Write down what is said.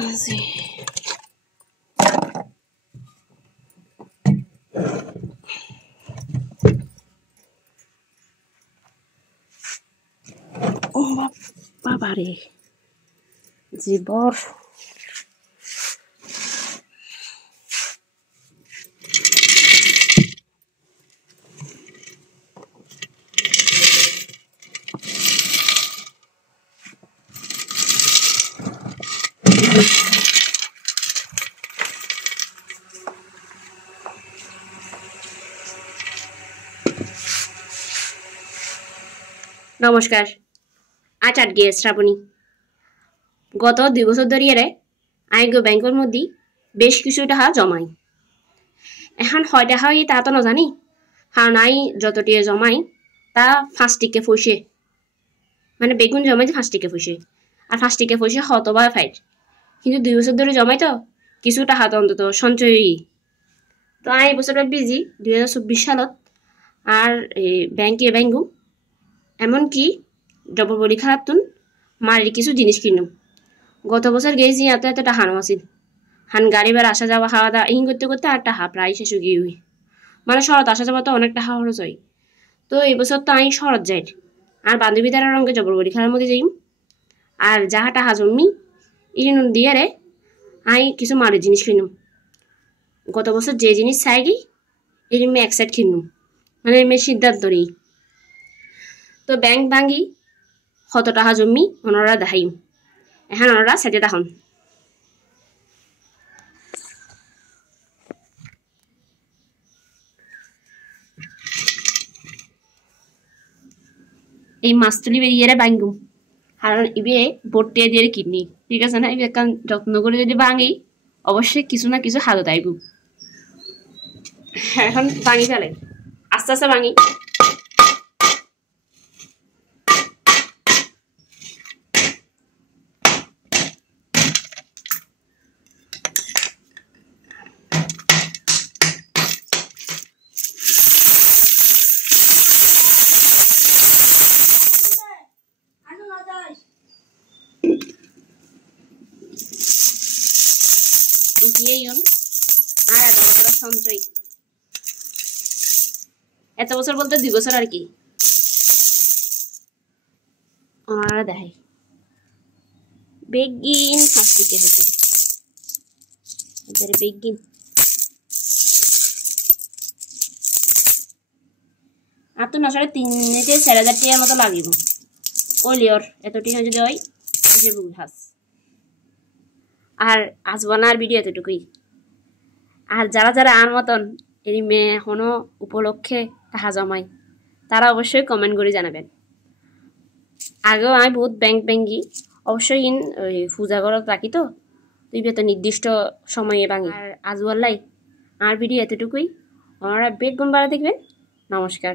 Así. Oh, বাবারে জীবর নমস্কার আজ আটকে শ্রাবণী গত 2 বছর ধরে আইগো ব্যাংকের মধ্যে বেশ কিছু টাকা জমাই এখন হয় টাকা তা তো না জানি কারণ আই যতটিয়ে জমাই তা 5 টিকে পয়সে মানে বেগুন জমাই 5 টিকে পয়সে আর 5 টিকে পয়সে হতবা ফাইট কিন্তু 2 বছর ধরে জমাই তো কিছু টাকা তো অন্তত সঞ্চয়ই তো আই বছরটা বিজি 2024 সালত আর ব্যাংকু এমনকি ডবল বডি খারাপ তুন মারির কিছু জিনিস কিনুম গত বছর গেছি এত টাকা হানো আছিল হান গাড়ি বার আসা যাওয়া খাওয়া দাওয়া ইন করতে করতে আর টাকা প্রায় শেষ হয়ে গিয়ে মানে শরৎ আসা যাওয়া তো অনেক টাকা খরচ হয় তো এই বছর তো আমি শরৎ যাই আর বান্ধবী তারা রঙে জবর বডি খারার মধ্যে যাইম আর যাহা টাকা জমি ইন দিয়ে রে আই কিছু মারির জিনিস কিনুম গত বছর যে জিনিস চাই গি এই মে এক সেট কিনুম মানে মে সিদ্ধান্ত নেই তো ব্যাংক ভাঙি কত টাকা জমি ওনারা দেখাইম এখন ওনারা সেটে দেখান এই মাছ তুলি বেরিয়ে ভাঙুম কারণ ইবে বটে দিয়ে কিডনি ঠিক আছে না ইবে কারণ যত্ন করে যদি ভাঙি অবশ্যই কিছু না কিছু হালত আইব এখন ভাঙি ফেলে আস্তে আস্তে ভাঙি আর এত বছর সঞ্চয় এত বছর বলতে 2 বছর আর কি ওনারা দেখাই বেগিন ফাস্টিকে হয়েছে এদের বেগিন আর তো নশো 4,000 টাকার মতো লাগিব ওলিওর এত টাকা যদি হয় যে বুক ঘাস আর আসবো না আর ভিডিও এতটুকুই আর যারা যারা আর মতন এই মেয়ে এখনো উপলক্ষে টাকা জমাই তারা অবশ্যই কমেন্ট করে জানাবেন আগেও আমি বহুত ব্যাংকি অবশ্যই ইন ওই পূজা ঘরত রাখি তো তুই তো নির্দিষ্ট সময়ে ভাঙি আর আজওয়াল্লাই আর ভিডিও এতটুকুই ওনারা বেগ গুণ বাড়া দেখবেন নমস্কার।